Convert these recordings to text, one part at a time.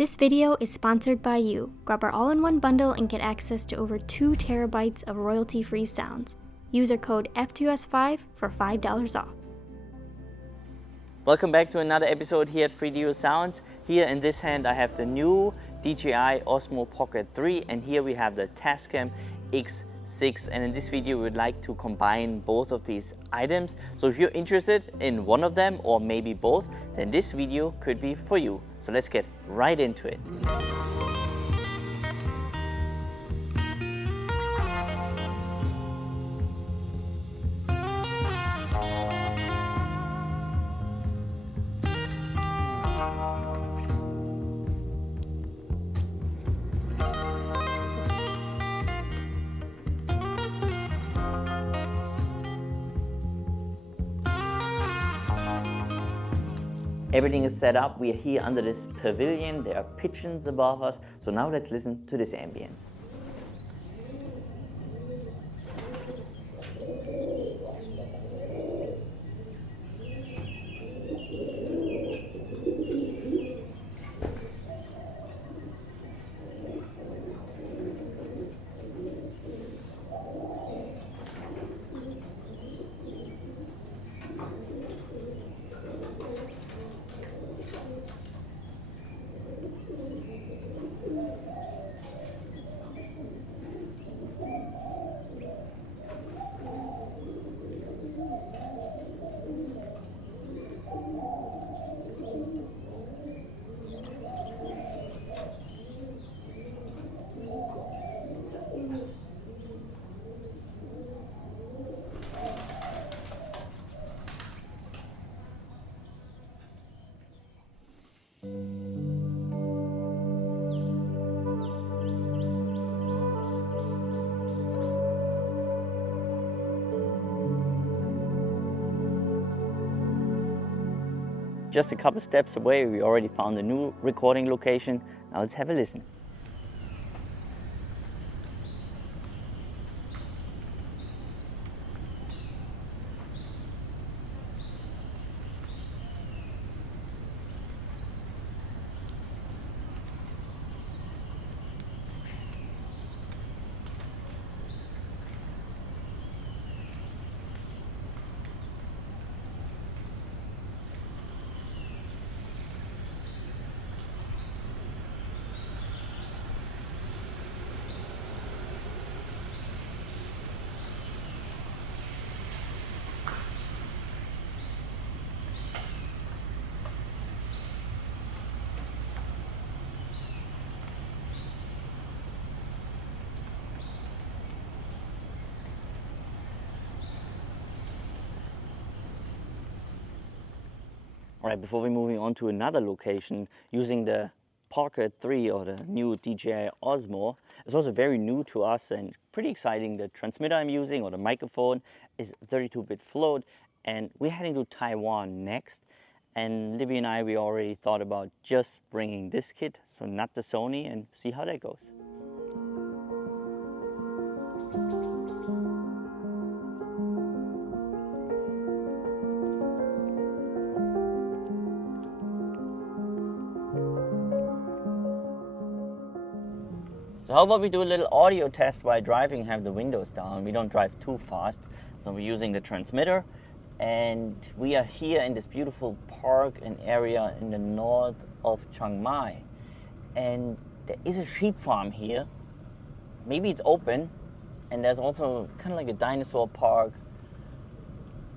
This video is sponsored by you. Grab our all-in-one bundle and get access to over 2 terabytes of royalty-free sounds. User code F2S5 for $5 off. Welcome back to another episode here at 3DO Sounds. Here in this hand I have the new DJI Osmo Pocket 3 and here we have the Tascam X6, and in this video we would like to combine both of these items. So if you're interested in one of them or maybe both, then this video could be for you. So let's get right into it. Everything is set up. We are here under this pavilion. There are pigeons above us. So now let's listen to this ambience. Just a couple steps away, we already found a new recording location. Now let's have a listen. All right, before we're moving on to another location, using the Pocket 3 or the new DJI Osmo, it's also very new to us and pretty exciting. The transmitter I'm using or the microphone is 32-bit float, and we're heading to Taiwan next. And Libby and I, we already thought about just bringing this kit, so not the Sony, and see how that goes. So how about we do a little audio test while driving, have the windows down. We don't drive too fast. So we're using the transmitter, and we are here in this beautiful park and area in the north of Chiang Mai. And there is a sheep farm here. Maybe it's open, and there's also kind of like a dinosaur park.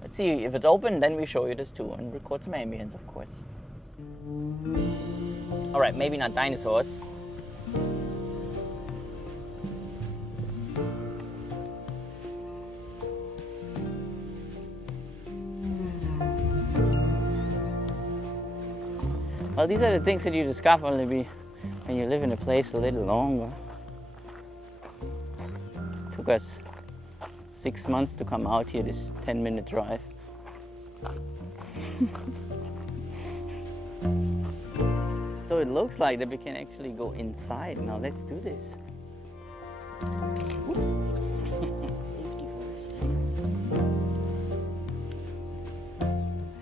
Let's see, if it's open, then we show you this too and record some ambience, of course. All right, maybe not dinosaurs. Well, these are the things that you discover, Libby, when you live in a place a little longer. It took us 6 months to come out here, this 10-minute drive. So it looks like that we can actually go inside. Now let's do this. Oops.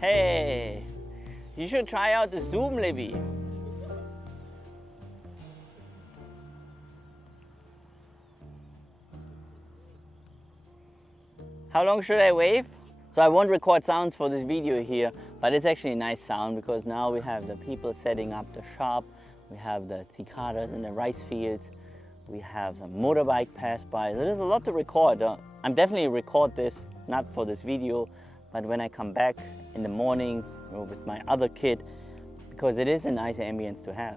Hey, you should try out the Zoom, Libby. How long should I wave? So I won't record sounds for this video here, but it's actually a nice sound because now we have the people setting up the shop, we have the cicadas in the rice fields, we have some motorbike pass by. So there's a lot to record. I'm definitely record this, not for this video, but when I come back in the morning with my other kit, because it is a nice ambience to have.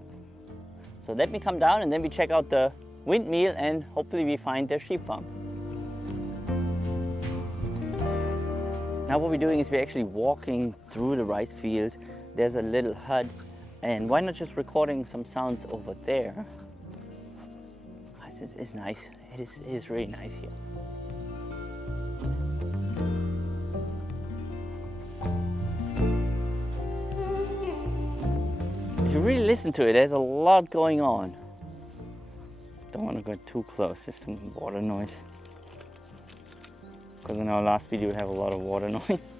So let me come down and then we check out the windmill and hopefully we find the sheep farm. Now what we're doing is we're actually walking through the rice field. There's a little hut, and why not just recording some sounds over there? It's nice. It is really nice here. If you really listen to it, there's a lot going on. Don't want to go too close, just some water noise. Because in our last video we have a lot of water noise.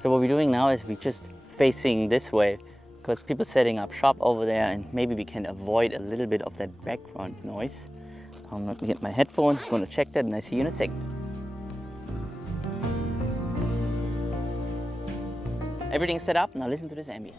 So what we're doing now is we're just facing this way because people setting up shop over there, and maybe we can avoid a little bit of that background noise. I'm going to get my headphones, going to check that, and I see you in a second. Everything's set up, now listen to this ambience.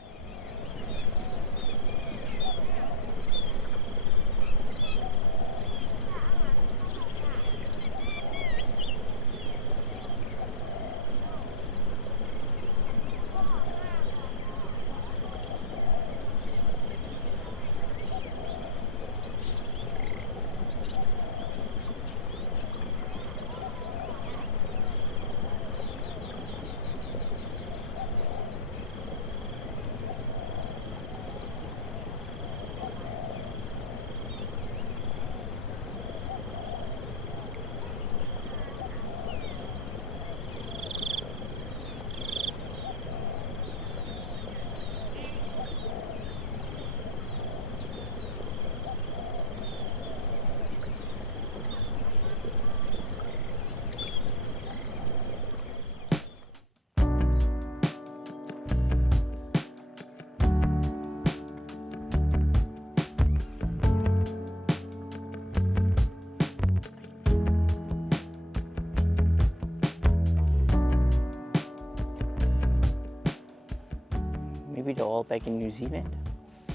Maybe they're all back in New Zealand.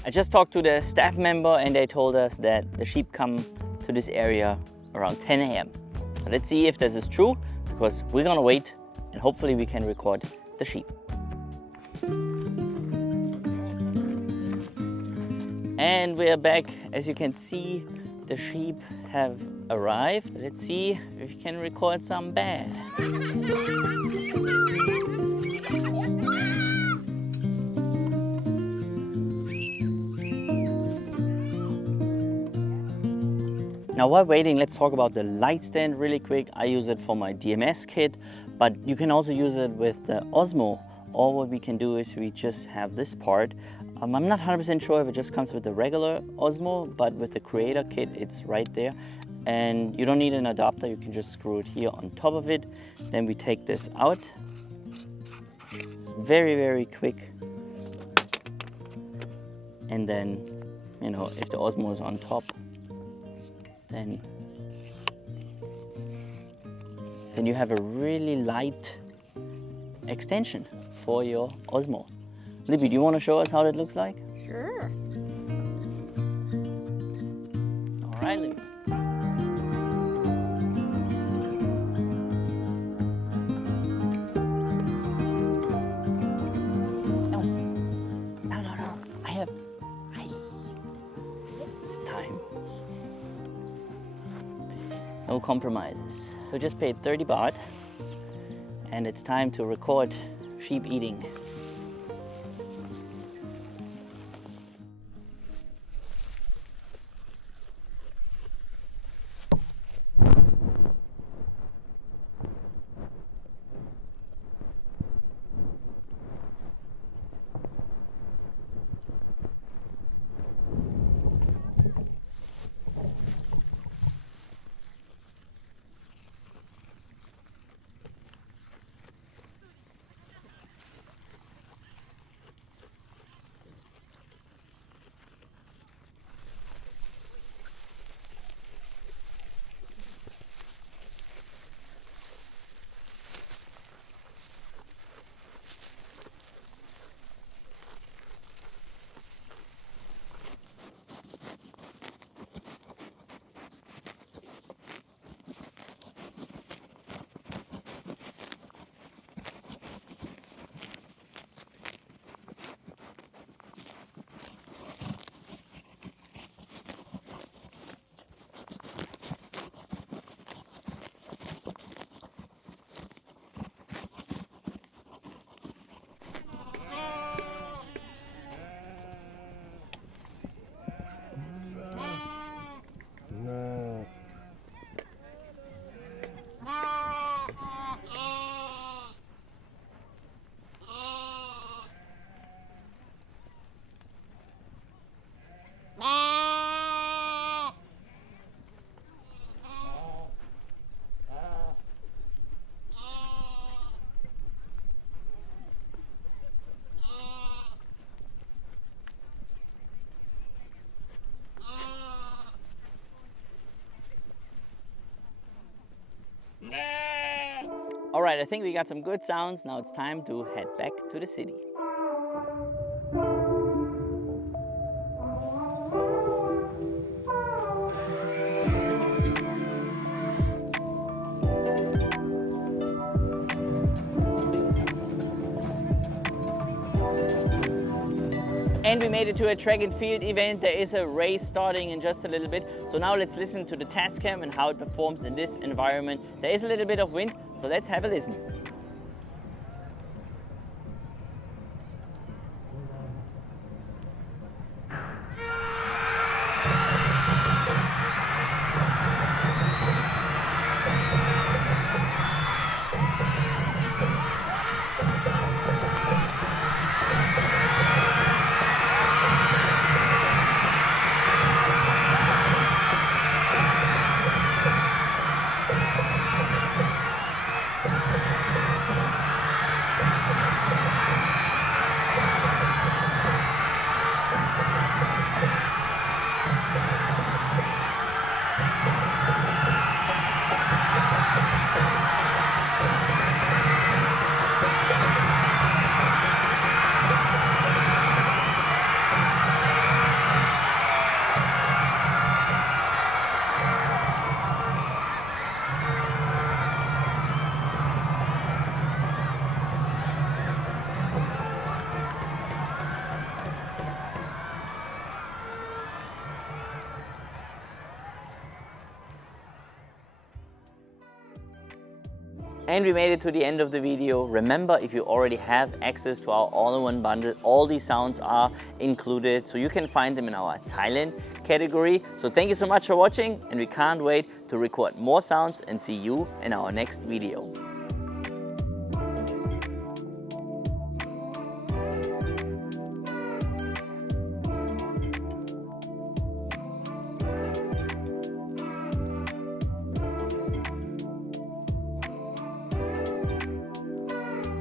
I just talked to the staff member and they told us that the sheep come to this area around 10 a.m. So let's see if this is true, because we're gonna wait and hopefully we can record the sheep. And we're back. As you can see, the sheep have arrived. Let's see if we can record some bad. Now while waiting, let's talk about the light stand really quick. I use it for my DMS kit, but you can also use it with the Osmo. Or what we can do is we just have this part. I'm not 100% sure if it just comes with the regular Osmo, but with the creator kit, it's right there. And you don't need an adapter, you can just screw it here on top of it. Then we take this out. It's very, very quick. And then, you know, if the Osmo is on top, then you have a really light extension for your Osmo. Libby, do you want to show us how that looks like? Sure. All right, Libby. No. It's time. No compromises. So just paid 30 baht and it's time to record sheep eating. right, I think we got some good sounds. Now it's time to head back to the city. And we made it to a track and field event. There is a race starting in just a little bit. So now let's listen to the Tascam and how it performs in this environment. There is a little bit of wind, so let's have a listen. And we made it to the end of the video. Remember, if you already have access to our all-in-one bundle, all these sounds are included, so you can find them in our Thailand category. So thank you so much for watching, and we can't wait to record more sounds and see you in our next video.